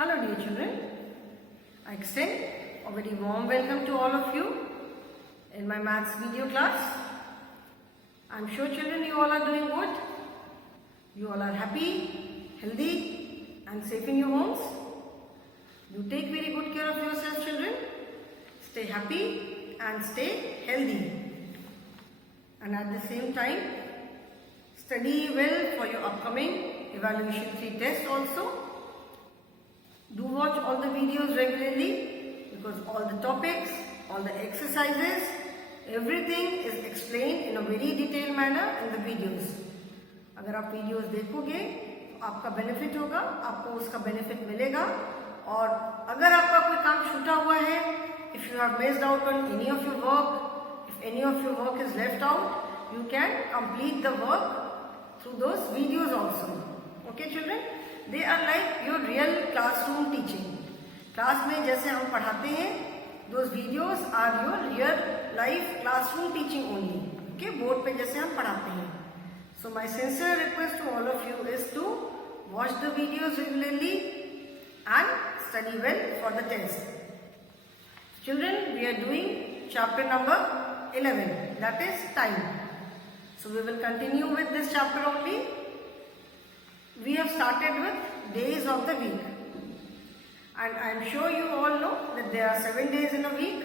Hello dear children, I extend a very warm welcome to all of you in my maths video class. I am sure children you all are doing good. You all are happy, healthy and safe in your homes. You take very good care of yourself children. Stay happy and stay healthy. And at the same time, study well for your upcoming evaluation 3 test also. Do watch all the videos regularly because all the topics, all the exercises, everything is explained in a very detailed manner in the videos. अगर आप videos देखोगे तो आपका benefit होगा, आपको उसका benefit मिलेगा और अगर आपका कोई काम छूटा हुआ है, if you have missed out on any of your work, if any of your work is left out, you can complete the work through those videos also. Okay children? They are like your real classroom teaching. Class में जैसे हम पढ़ाते हैं, those videos are your real life classroom teaching only. Okay, board पे जैसे हम पढ़ाते हैं. So my sincere request to all of you is to watch the videos regularly and study well for the test. Children, we are doing chapter number 11, that is time. So we will continue with this chapter only. We have started with days of the week and I am sure you all know that there are 7 days in a week.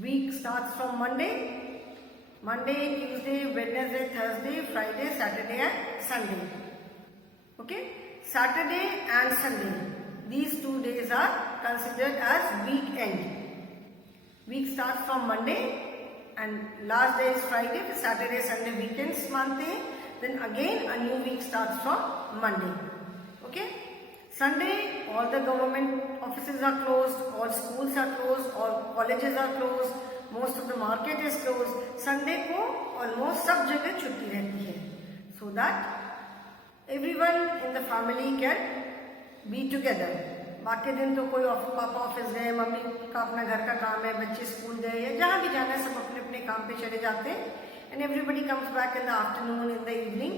Week starts from Monday, Tuesday, Wednesday, Thursday, Friday, Saturday and Sunday. Okay, Saturday and Sunday, these 2 days are considered as weekend. Week starts from Monday and last day is Friday, Saturday, Sunday weekends मानते हैं. Then again a new week starts from Monday. Okay? Sunday all the government offices are closed, all schools are closed, all colleges are closed, most of the market is closed. Sunday को almost सब जगह छुट्टी रहती है. So that everyone in the family can be together. बाकी दिन तो कोई पापा ऑफिस गए, मम्मी का अपना घर का काम है, बच्चे स्कूल गए या जहाँ भी जाना है सब अपने अपने काम पे चले जाते हैं. And everybody comes back in the afternoon, in the evening.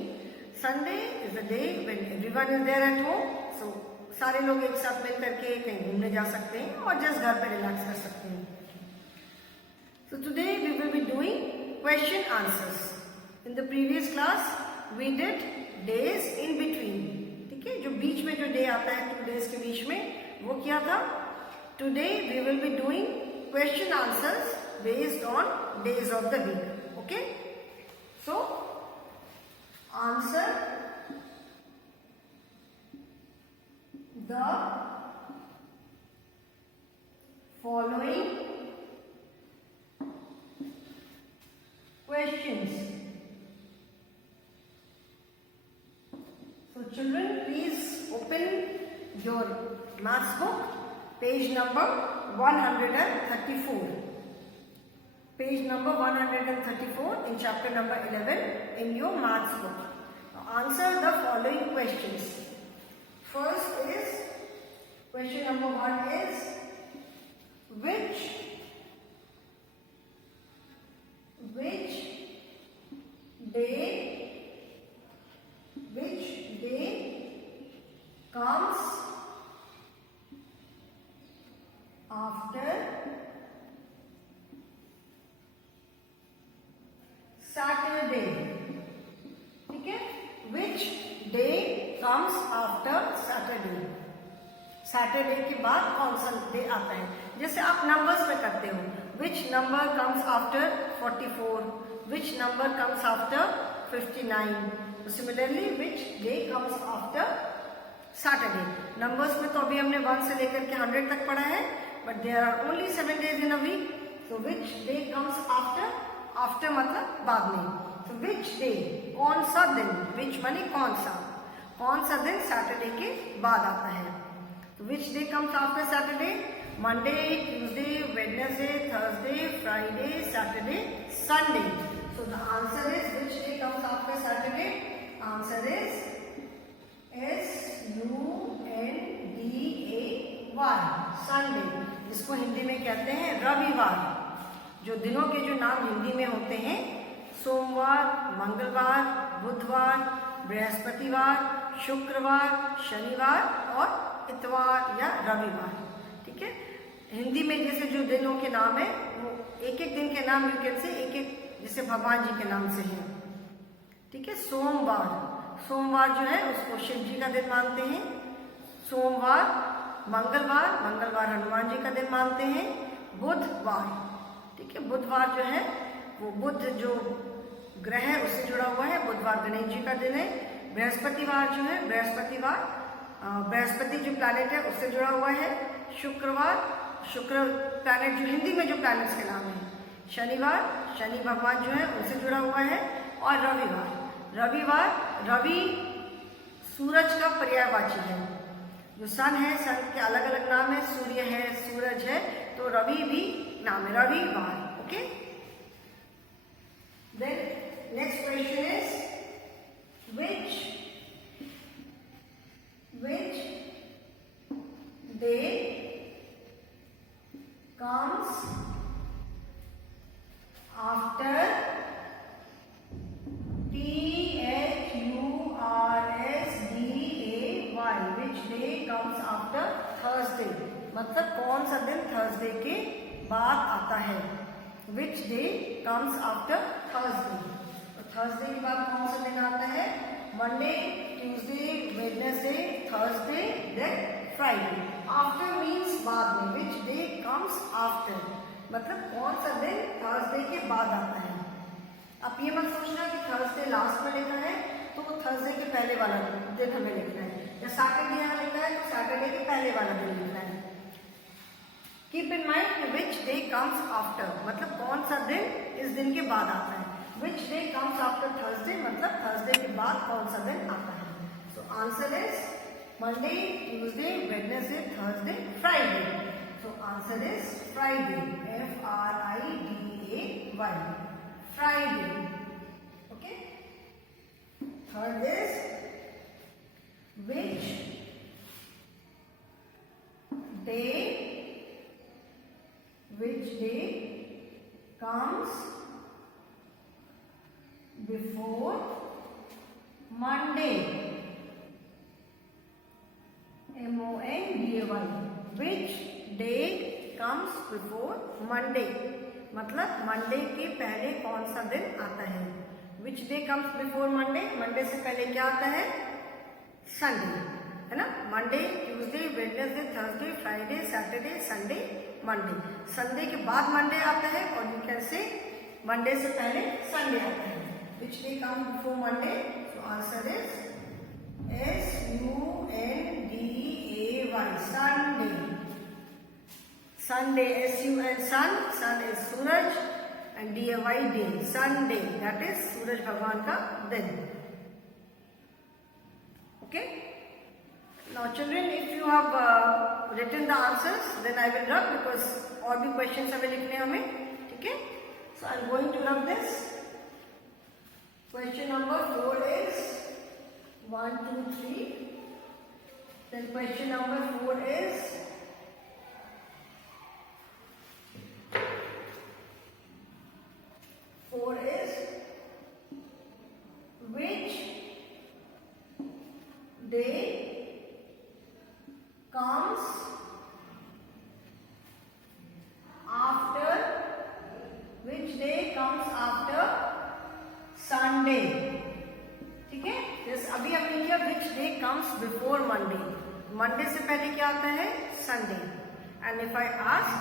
Sunday is the day when everyone is there at home. So सारे लोग एक साथ मिल करके कहीं घूमने जा सकते हैं और जस्ट घर पे रिलैक्स कर सकते हैं. So today we will be doing question answers. In the previous class we did days in between. ठीक है, जो बीच में जो डे आता है 2 days के बीच में वो क्या था. Today we will be doing question answers based on days of the week. Okay. So, answer the following questions. So, children, please open your maths book, page number 134. Page number 134 in chapter number 11 in your maths book. Now answer the following questions. First is, question number 1 is, which day comes after Saturday. ठीक है, which day comes after Saturday? Saturday के बाद कौन सा डे आता है? जैसे आप नंबर्स में करते हो, which number comes after 44, which number comes after 59. Similarly, which day comes after Saturday? Numbers में तो अभी हमने 1 से लेकर के 100 तक पढ़ा है, but there are only 7 days in a week. So which day comes after? After मतलब बाद में. तो विच डे, कौन सा दिन, विच माने कौन सा दिन सैटरडे के बाद आता है. तो विच day comes after Saturday? Monday, Tuesday, Wednesday, Thursday, Friday, Saturday, Sunday. So the answer is which day comes after Saturday? Answer is SUNDAY, Sunday, जिसको हिंदी में कहते हैं रविवार. जो दिनों के जो नाम हिंदी में होते हैं, सोमवार, मंगलवार, बुधवार, बृहस्पतिवार, शुक्रवार, शनिवार और इतवार या रविवार। ठीक है, हिंदी में जैसे जो दिनों के नाम है वो एक एक दिन के नाम यू कैन से एक एक जैसे भगवान जी के नाम से हैं। ठीक है, सोमवार, सोमवार जो है उसको शिव जी का दिन मानते हैं। सोमवार, मंगलवार, मंगलवार हनुमान जी का दिन मानते हैं। बुधवार, ठीक है, बुधवार जो है वो बुध जो ग्रह है उससे जुड़ा हुआ है, बुधवार गणेश जी का दिन है। बृहस्पतिवार जो है, बृहस्पति जो प्लैनेट है उससे जुड़ा हुआ है। शुक्रवार, शुक्र प्लैनेट जो हिंदी में जो प्लैनेट्स के नाम है। शनिवार, शनि भगवान जो है उनसे जुड़ा हुआ है। और रविवार, रविवार, रवि सूरज का पर्यायवाची है। जो सन है, सन के अलग अलग नाम है, सूर्य है, सूरज है, तो रवि भी नाम है, रविवार। Okay, then next question is which day comes after THURSDAY? Which day comes after Thursday? मतलब कौन सा दिन थर्सडे के बाद आता है? Which day comes after Thursday? Thursday के बाद कौन सा दिन आता है? Monday, Tuesday, Wednesday, Thursday, then Friday. After means बाद में, विच डे कम्स आफ्टर मतलब कौन सा दिन थर्सडे के बाद आता है। अब ये मत सोचना कि थर्सडे लास्ट में लिखा है तो वो थर्सडे के पहले वाला दिन हमें लिखना है, या सैटरडे यहाँ लिखा है तो सैटरडे के पहले वाला दिन लिखना है। Keep in mind which day comes after मतलब कौन सा दिन इस दिन के बाद आता है। Which day comes after Thursday? मतलब थर्सडे के बाद कौन सा दिन आता है? So answer is Monday, Tuesday, Wednesday, Thursday, Friday. So answer is Friday. Friday. Friday. Okay. Third is which day comes before Monday? MONDAY. Which day comes before Monday? मतलब मंडे के पहले कौन सा दिन आता है? Which day comes before Monday? Monday से पहले क्या आता है? संडे, है ना। Monday, Tuesday, Wednesday, Thursday, Friday, Saturday, Sunday, Monday. Sunday के बाद मंडे आता है और यू कैन से मंडे से पहले संडे आता है। Which day comes before Monday? So answer is SUNDAY. Sunday. Sunday. SUN sun. Sun is Suraj and DAY day. Sunday. That is सूरज भगवान का दिन. Okay. Now children, if you have written the answers, then I will rub because और भी questions हमें लिखने हमें, ठीक है? So I am going to rub this. Question number 4 is 1, 2, 3. Then question number 4 is which day comes after Sunday? ठीक है, जैसे अभी हमने किया which day comes before Monday. Monday से पहले क्या आता है? Sunday. And if I ask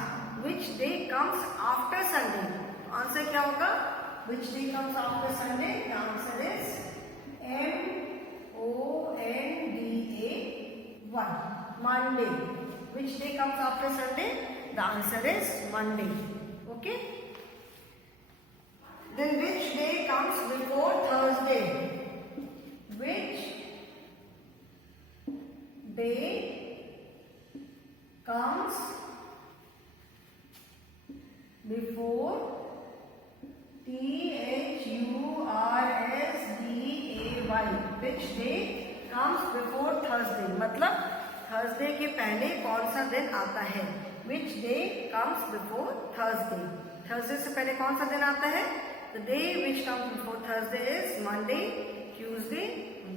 which day comes after Sunday, तो आंसर क्या होगा? which day comes after Sunday? The answer is MONDAY. Monday. Which day comes after Sunday? The answer is Monday. Okay. Then which day comes before Thursday? Which day comes before THURSDAY? Which day comes before Thursday? मतलब थर्सडे के पहले कौन सा दिन आता है? Which day comes before Thursday? Thursday से पहले कौन सा दिन आता है? The day which comes before Thursday is Monday, Tuesday,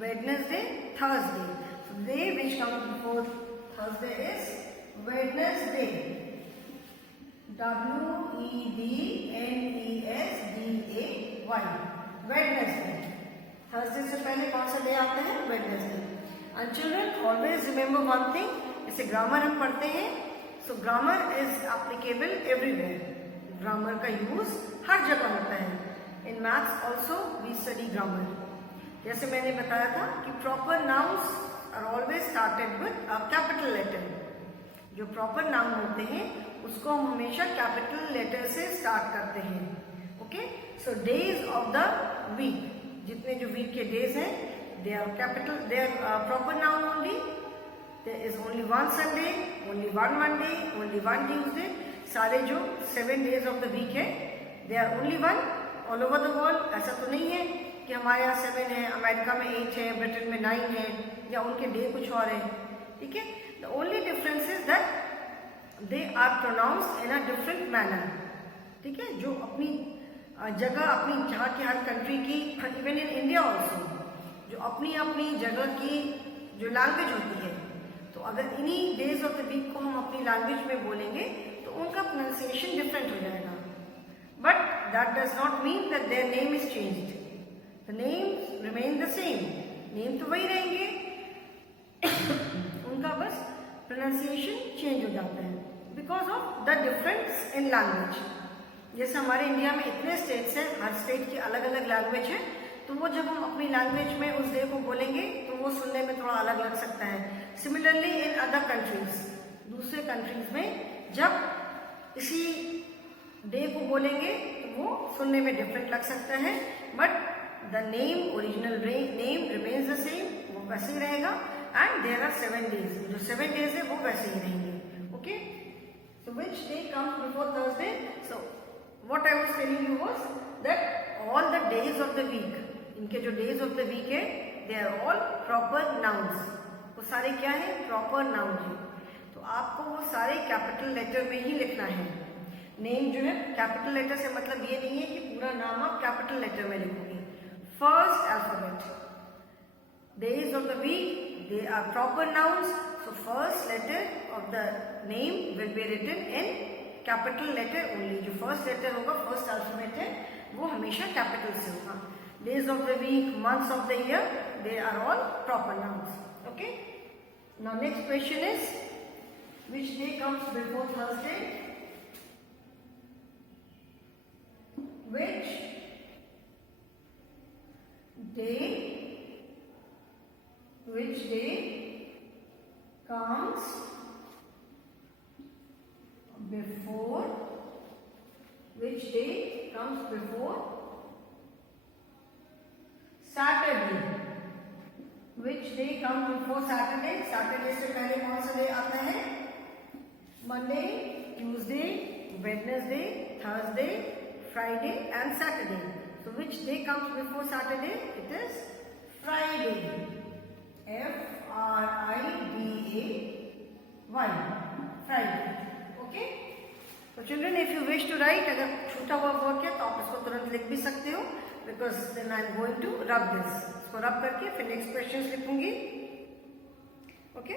Wednesday, Thursday. So the day which comes before Thursday is Wednesday. W-E-D-N-E-S-D-A-Y. Wednesday. Thursday से पहले कौन सा डे आता है? Wednesday. And children, always remember one thing. जैसे ग्रामर हम पढ़ते हैं, so grammar is applicable everywhere. Grammar का यूज हर जगह होता है. In maths also we study grammar. जैसे मैंने बताया था कि proper nouns are always started with a capital letter. जो proper noun होते हैं उसको हम हमेशा capital letter से start करते हैं. Okay? So days of the week, जितने जो week के days हैं, they are capital, they are proper noun only. There is only one Sunday, only one Monday, only one Tuesday. सारे जो 7 days of the week है, they are only one all over the world. ऐसा तो नहीं है कि हमारे यहाँ 7 है, अमेरिका में 8 है, ब्रिटेन में 9 है, या उनके डे कुछ और है. ठीक है? The only difference is that they are pronounced in a different manner. ठीक है? जो अपनी जगह, अपनी जहाँ की हर कंट्री की, इवन इन इंडिया ऑल्सो, जो अपनी अपनी जगह की जो लैंग्वेज होती है, तो अगर इन्हीं डेज ऑफ द वीक को हम अपनी लैंग्वेज में बोलेंगे तो उनका प्रोनाउंसिएशन डिफरेंट हो जाएगा. But that does not mean that their name is changed. The names remain the same. Name तो वही रहेंगे, उनका बस प्रोनाउंसिएशन चेंज हो जाता है because of the difference in language. जैसे हमारे इंडिया में इतने स्टेट्स हैं, हर स्टेट की अलग अलग लैंग्वेज है, तो वो जब हम अपनी लैंग्वेज में उस डे को बोलेंगे तो वो सुनने में थोड़ा अलग लग सकता है. सिमिलरली इन अदर कंट्रीज, दूसरे कंट्रीज में जब इसी डे को बोलेंगे तो वो सुनने में डिफरेंट लग सकता है, but the name, original name remains the same, वो वैसे ही रहेगा. एंड देयर आर 7 days, जो 7 days है वो वैसे ही रहेंगे. Okay, so which day comes before Thursday? So what I was telling you was that all the days of the week, इनके जो डेज ऑफ द वीक है, they are all proper nouns. वो सारे क्या है? प्रॉपर नाउन है. तो आपको वो सारे कैपिटल लेटर में ही लिखना है. नेम जो है कैपिटल लेटर से मतलब ये नहीं है कि पूरा नाम आप कैपिटल लेटर में लिखोगे. First alphabet, days of the week, they are proper nouns. So first letter of the name will be written in capital letter only. जो फर्स्ट लेटर होगा, फर्स्ट अल्फाबेट है, वो हमेशा कैपिटल से होगा. Days of the week, months of the year, they are all proper nouns. Okay? Now next question is, which day comes before Thursday? Which day comes before, which day comes before Saturday? Which day comes before Saturday? Saturday से पहले कौन सा डे आता है? Monday, Tuesday, Wednesday, Thursday, Friday and Saturday. So which day comes before Saturday? It is Friday. F-R-I-D-A-Y. Friday. Okay? So children, if you wish to write, अगर छूटा हुआ वर्क है तो आप इसको तुरंत लिख भी सकते हो, because then I am going to rub this. इसको रब करके फिर नेक्स्ट क्वेश्चन लिखूंगी. ओके,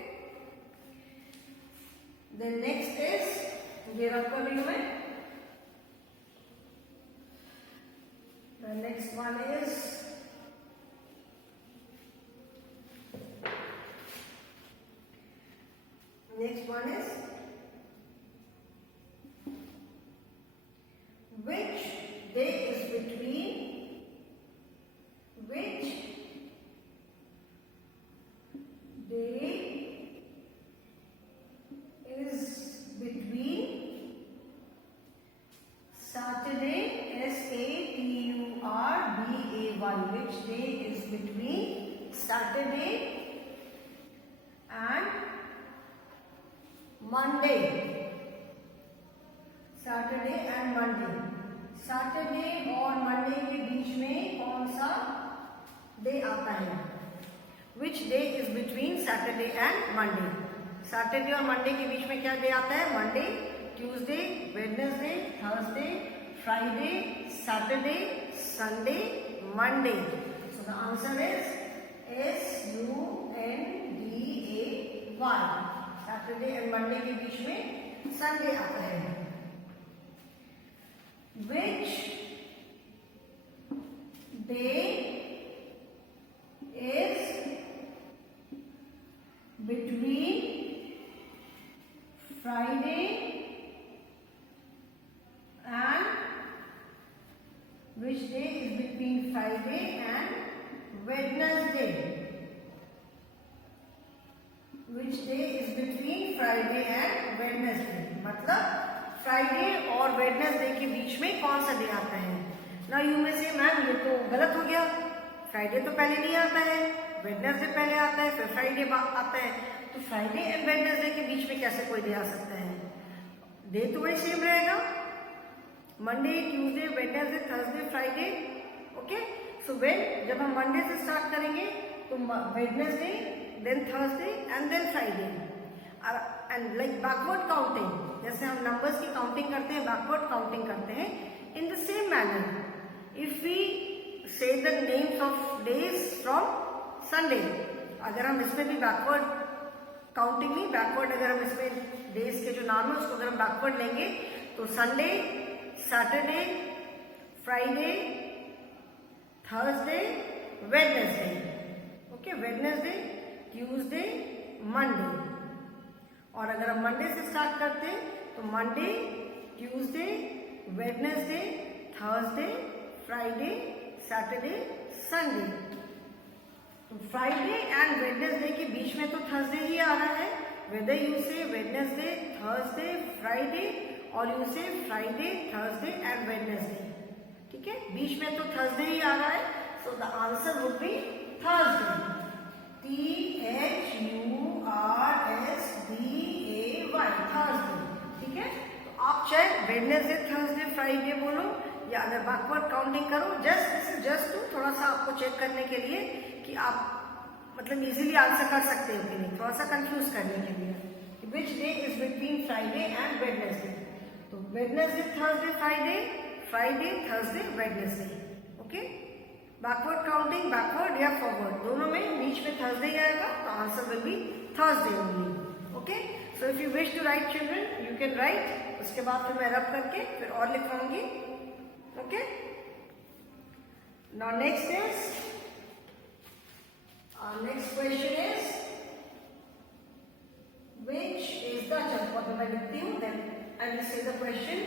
then next is, ये रब कर रही हूं मैं. The next one is which day is between Saturday, S-A-T-U-R-D-A-Y. Which day is between Saturday and Monday? Saturday and Monday. Saturday और Monday के बीच में कौन सा डे आता है? Which day is between Saturday and Monday? Saturday और Monday के बीच में क्या डे आता है? Monday, Tuesday, Wednesday, Thursday, Friday, Saturday, Sunday, Monday. So the answer is SUNDAY। Saturday and Monday के बीच में संडे आता है। Which day is between Friday and which day is between Friday and Wednesday? Which day is between Friday and Wednesday? मतलब फ्राइडे और वेडनेसडे के बीच में कौन सा डे आता है? ना यू में से मैम ये तो गलत हो गया, फ्राइडे तो पहले नहीं आता है, वेडनेसडे पहले आता है, फिर फ्राइडे आता है, तो फ्राइडे एंड वेडनेसडे के बीच में कैसे कोई डे आ सकता है? डे तो वही सेम रहेगा, Monday, Tuesday, Wednesday, Thursday, Friday. Okay, so when जब हम मंडे से स्टार्ट करेंगे तो Wednesday, then Thursday and then Friday. And like backward counting, जैसे हम नंबर्स की काउंटिंग करते हैं, बैकवर्ड काउंटिंग करते हैं, in the same manner if we say the names of days from Sunday, अगर हम इसमें भी बैकवर्ड काउंटिंग नहीं, बैकवर्ड अगर हम इसमें डेज के जो नाम है उसको अगर हम बैकवर्ड लेंगे तो Sunday, Saturday, Friday, Thursday, Wednesday. Okay, Wednesday, Tuesday, Monday. और अगर हम मंडे से स्टार्ट करते हैं तो Monday, Tuesday, Wednesday, Thursday, Friday, Saturday, Sunday. तो फ्राइडे एंड वेडनेसडे के बीच में तो थर्सडे ही आ रहा है, वेदर यू से वेडनेसडे, थर्सडे, फ्राइडे और यू से फ्राइडे, थर्सडे एंड वेडनेसडे। ठीक है, बीच में तो थर्सडे ही आ रहा है, सो the answer would B Thursday. THURSDAY, Thursday. ठीक है, तो आप चाहे वेडनेसडे, थर्सडे, फ्राइडे बोलो या अगर बैकवर्ड काउंटिंग करो, जस्ट टू थोड़ा सा आपको चेक करने के लिए कि आप मतलब इजीली आंसर कर सकते हो कि नहीं, थोड़ा सा कंफ्यूज करने के लिए। Which day is between Friday and Wednesday? तो Wednesday, Thursday, Friday, Friday, Thursday, Wednesday. Okay, backward counting, backward या फॉरवर्ड दोनों में बीच में थर्सडे आएगा, तो answer will be Thursday only. Okay, so if you wish to write children you can write, उसके बाद फिर मैं रब करके फिर और लिखवाऊंगी। Okay, now next is next question is which is the, चलो मैं लिखती हूँ, then I will say the question.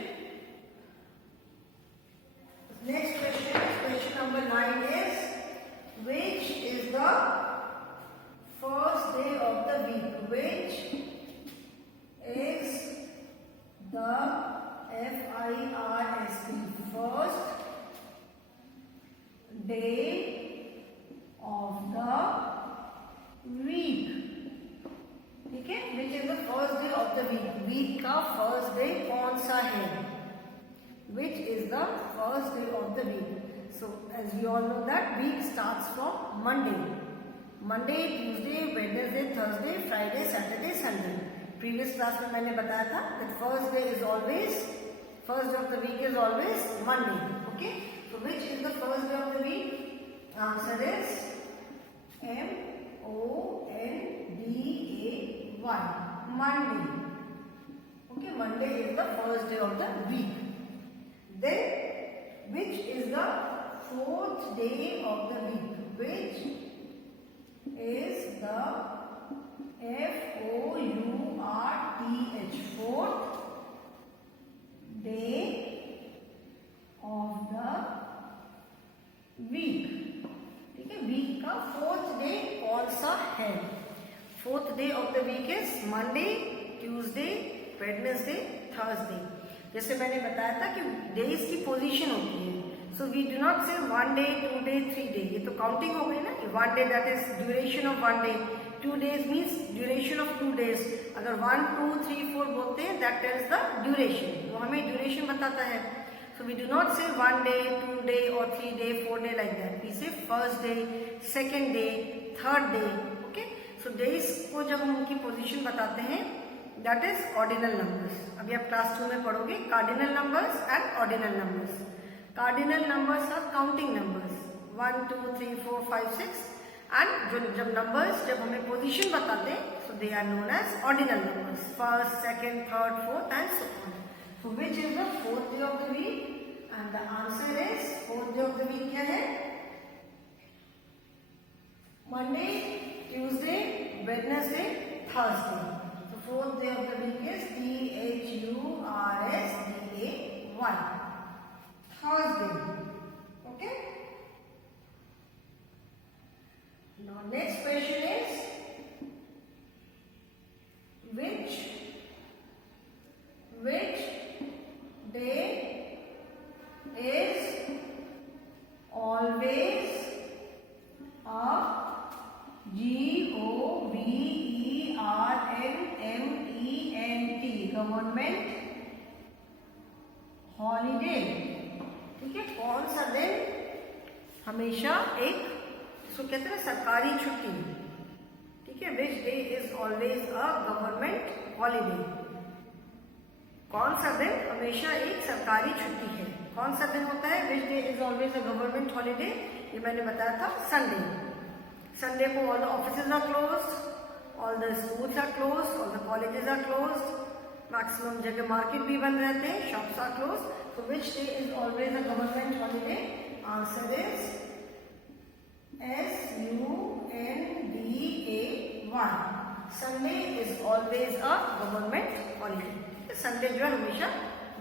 Next question is question number 9 is which is the first day of the week? Which is the FIRST first day of the week? ठीक है, which is the first day of the week? Week का first day कौन सा है? Which is the first day of the week? So as we all know that week starts from Monday, Monday, Tuesday, Wednesday, Thursday, Friday, Saturday, Sunday. Previous class में मैंने बताया था that first day is always, first day of the week is always Monday. Okay, so which is the first day of the week? Answer is MONDAY, Monday. Okay, Monday is the first day of the week. Then, which is the fourth day of the week? Which is the FOURTH, fourth day of the week? ठीक है, वीक का fourth day कौन सा है? Fourth day of the week is Monday, Tuesday, Wednesday, Thursday. जैसे मैंने बताया था कि डेज की पोजीशन होती है, सो वी डू नॉट से 1 डे, 2 डे, 3 डे, ये तो काउंटिंग हो गई ना। 1 day that is duration of 1 डे, 2 डेज मीन्स ड्यूरेशन ऑफ 2 डेज। अगर 1, 2, 3, 4 बोलते हैं दैट टेल्स द ड्यूरेशन, वो हमें ड्यूरेशन बताता है। So we do not say 1 day, 2 day or 3 day, 4 day like that. We say first day, second day, third day. Okay? So days को जब हम उनकी position बताते हैं, that is ordinal numbers. अभी आप class 2 में पढ़ोगे cardinal numbers and ordinal numbers. Cardinal numbers are counting numbers 1, 2, 3, 4, 5, 6, and जो जब नंबर्स जब हमें पोजीशन बताते हैं so they are known as ordinal numbers, first, second, third, fourth and so on. So which is the fourth day of the week and the answer is fourth day of the week क्या है? Monday, Tuesday, Wednesday, Thursday. So fourth day of the week is Thursday. Thursday. Okay. Now next question is which day is always a GOVERNMENT government holiday. ठीक है, कौन सा दिन हमेशा एक इसको कहते हैं सरकारी छुट्टी. ठीक है, which day is always a government holiday. कौन सा दिन हमेशा एक सरकारी छुट्टी है, कौन सा दिन होता है which day is always a government holiday? ये मैंने बताया था संडे. संडे को all the offices are closed, all the schools are closed, all the colleges are closed, maximum जगह मार्केट भी बंद रहते हैं, shops are closed. So which day is always a government holiday? Answer is SUNDAY. Sunday is always a government holiday. Sunday जो है हमेशा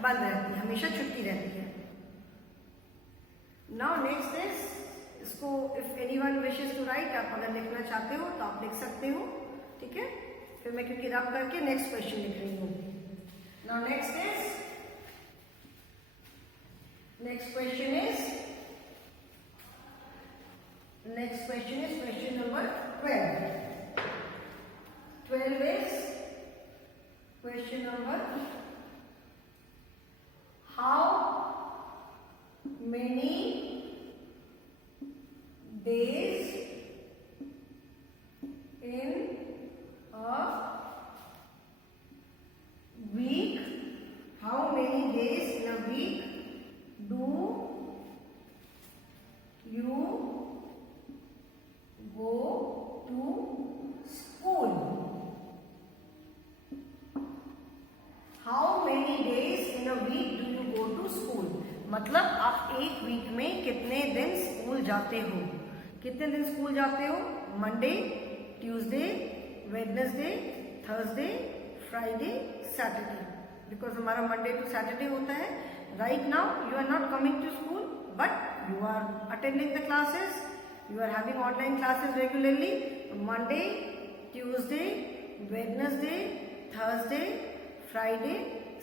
बंद रहती है, हमेशा छुट्टी रहती है. नाउ नेक्स्ट इज इसको if anyone wishes to write, आप अगर लिखना चाहते हो तो आप लिख सकते हो. ठीक है, फिर मैं क्योंकि रब करके नेक्स्ट क्वेश्चन लिख रही हूँ. Now next question is question number 12. 12 is question number how many days in a week, how many days in a week do you go to school? How many days in a week do you go to school? मतलब आप एक वीक में कितने दिन school जाते हो. कितने दिन स्कूल जाते हो? Monday, Tuesday, Wednesday, Thursday, Friday, Saturday. Because हमारा मंडे टू सैटरडे होता है. Right now you are not coming to school but you are attending the classes. You are having online classes regularly. Monday, Tuesday, Wednesday, Thursday, Friday,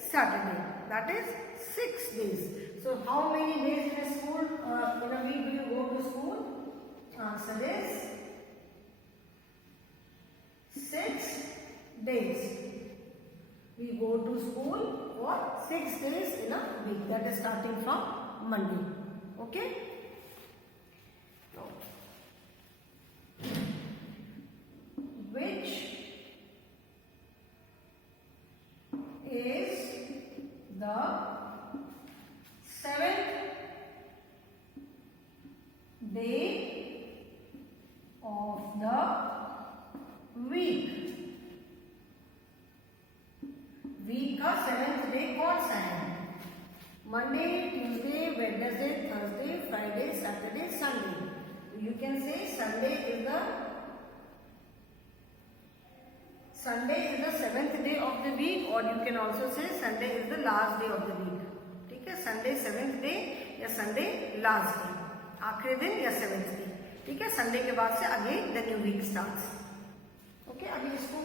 Saturday. That is 6 days. So how many days in a school, in a week do you go to school? Answer is 6 days. We go to school for 6 days in a week. That is starting from Monday. Okay? Which is the 7th day of the week? Week का 7th day कौन सा है? Monday, Tuesday, Wednesday, Thursday, Friday, Saturday, Sunday. You can say Sunday is the 7th day of the week, or you can also say Sunday is the last day of the week. ठीक है, Sunday 7th day या Sunday last day, आखिरी दिन या 7th day. ठीक है, Sunday के बाद से again the new week starts. Okay, अभी इसको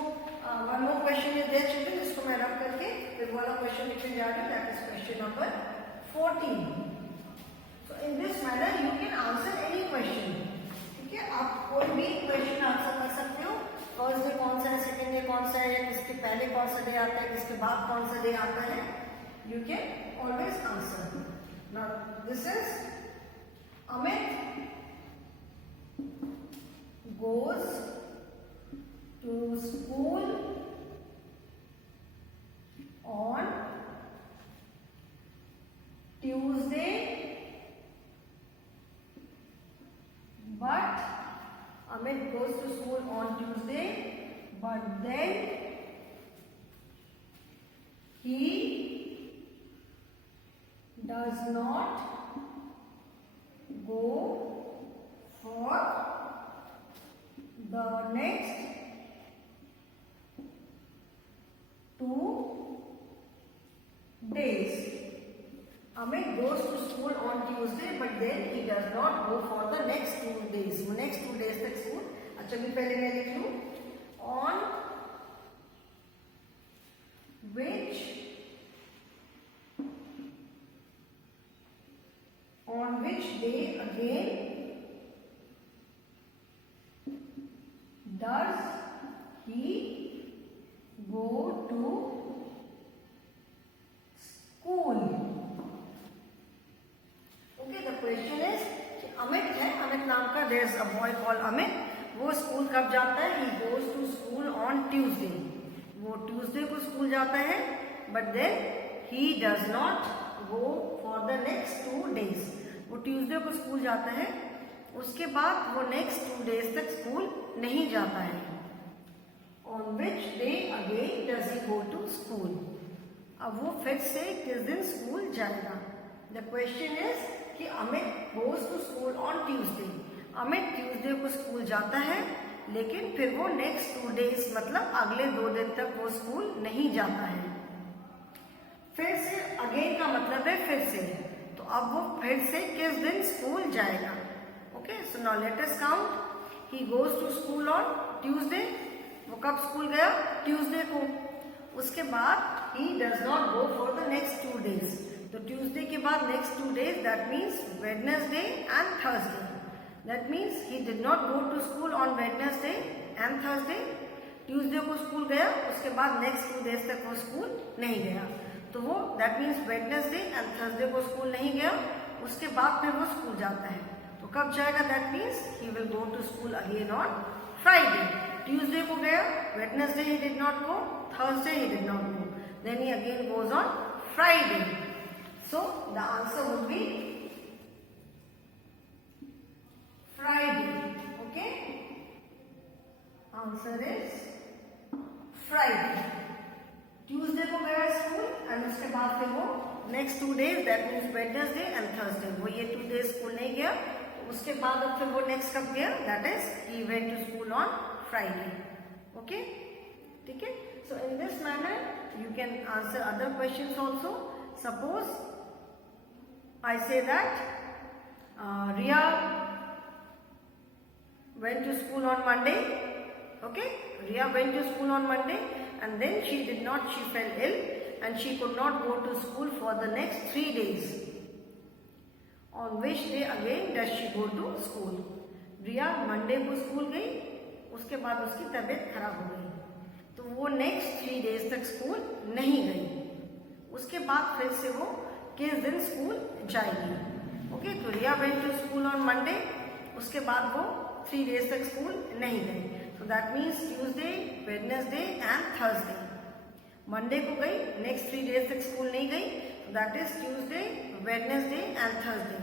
one more question is there children, इसको मैं रब करके फिर वाला क्वेश्चन लिखने जा रही हूँ. That is question number 14. So in this manner you can answer any question. ठीक है, आप कोई भी क्वेश्चन आंसर कर सकते हो. फर्स्ट डे कौन सा है, सेकेंड डे कौन सा है, या किसके पहले कौन सा डे आता है, किसके बाद कौन सा डे आता है. You can always answer. Now this is Amit goes to school on Tuesday, but Amit goes to school on Tuesday, but then he does not go for the next 2 days. Amit goes to school on Tuesday, but then he does not go for the next 2 days. वो next 2 days तक स्कूल. अच्छा भी पहले मैं लिख लूँ. On which day again does he go to school? Okay, the question is कि अमित है, अमित नाम का there is a boy called Amit. वो स्कूल कब जाता है? He goes to school on Tuesday. वो Tuesday को स्कूल जाता है, but then he does not go for the next 2 days. वो Tuesday को स्कूल जाता है, उसके बाद वो next 2 days तक स्कूल नहीं जाता है. On which day again does he go to school? अब वो फिर से किस दिन स्कूल जाएगा? The question is कि Amit goes to school on Tuesday. Amit ट्यूसडे को स्कूल जाता है, लेकिन फिर वो नेक्स्ट 2 days मतलब अगले 2 दिन तक वो स्कूल नहीं जाता है. फिर से अगेन का मतलब है फिर से. तो अब वो फिर से किस दिन स्कूल जाएगा? Okay, so now let us count. He goes to school on Tuesday. वो कब स्कूल गया? ट्यूसडे को. उसके बाद he does not go for the next 2 days. तो ट्यूसडे के बाद next 2 days, that means Wednesday and Thursday. That means he did not go to school on Wednesday and Thursday. Tuesday को school गया, उसके बाद नेक्स्ट 2 days तक वो स्कूल नहीं गया. तो वो that means Wednesday and Thursday को स्कूल नहीं गया, उसके बाद फिर वो स्कूल जाता है. तो कब जाएगा? That means he will go to school again on Friday. Tuesday को गया, Wednesday he did not go, Thursday he did not go, then he again goes on Friday. So the answer would be Friday. Okay, answer is Friday. Tuesday को गया school and उसके बाद फिर वो next 2 days, that means Wednesday and Thursday, वो ये 2 days school नहीं गया. उसके बाद अब फिर वो नेक्स्ट कब गया? That is he went to school on Friday. Okay, ठीक है. So in this manner you can answer other questions also. Suppose I say that Riya went to school on Monday. Okay, Riya went to school on Monday and then she fell ill and she could not go to school for the next 3 days. On which day again does she go to school? Riya Monday को स्कूल गई, उसके बाद उसकी तबीयत खराब हो गई, तो वो नेक्स्ट 3 days तक स्कूल नहीं गई. उसके बाद फिर से वो किस दिन स्कूल जाएगी? ओके, तो Riya went to school on Monday, उसके बाद वो 3 days तक स्कूल नहीं गई. So that means Tuesday, Wednesday and Thursday. Monday को गई, नेक्स्ट 3 days तक स्कूल नहीं गई, that is Tuesday, Wednesday and Thursday.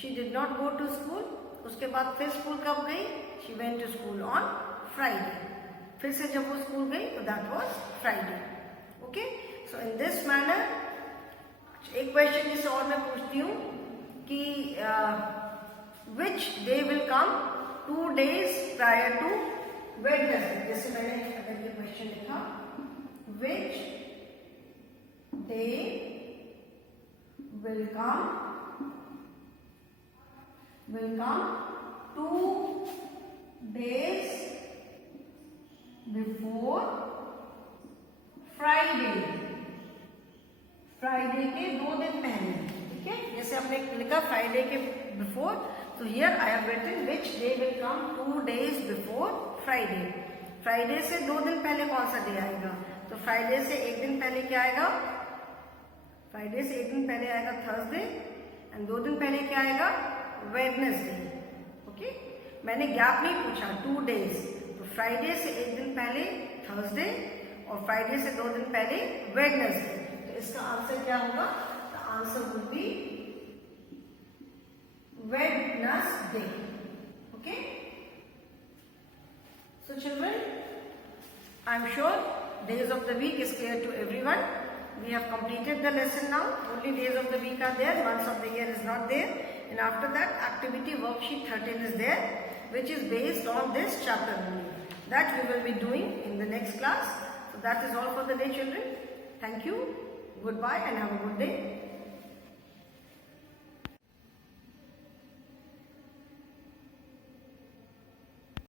She did not go to school. उसके बाद फिर स्कूल कब गई? She went to school on Friday. फिर से जब वो स्कूल गई तो that was Friday. Okay, so in this manner एक क्वेश्चन जिसे और मैं पूछती हूँ कि विच day will come 2 days prior to Wednesday. जैसे मैंने अगर ये क्वेश्चन लिखा, which day will come 2 days before Friday. Friday के 2 दिन पहले. ठीक है, जैसे हमने लिखा फ्राइडे के बिफोर, तो here I have written which day will come 2 days before Friday. Friday से 2 दिन पहले कौन सा डे आएगा? तो फ्राइडे से 1 दिन पहले क्या आएगा? फ्राइडे से 1 दिन पहले आएगा थर्सडे एंड 2 दिन पहले क्या आएगा? वेडनेसडे. ओके, मैंने गैप नहीं पूछा, 2 days. तो फ्राइडे से 1 दिन पहले थर्सडे और फ्राइडे से 2 दिन पहले वेडनेसडे. तो इसका आंसर क्या होगा? The answer would B Wednesday. Okay. children, I'm sure days of the week is clear to everyone. We have completed the lesson now. Only days of the week are there. Months of the year is not there. And after that, activity worksheet 13 is there, which is based on this chapter only. That we will be doing in the next class. So that is all for the day, children. Thank you. Goodbye and have a good day.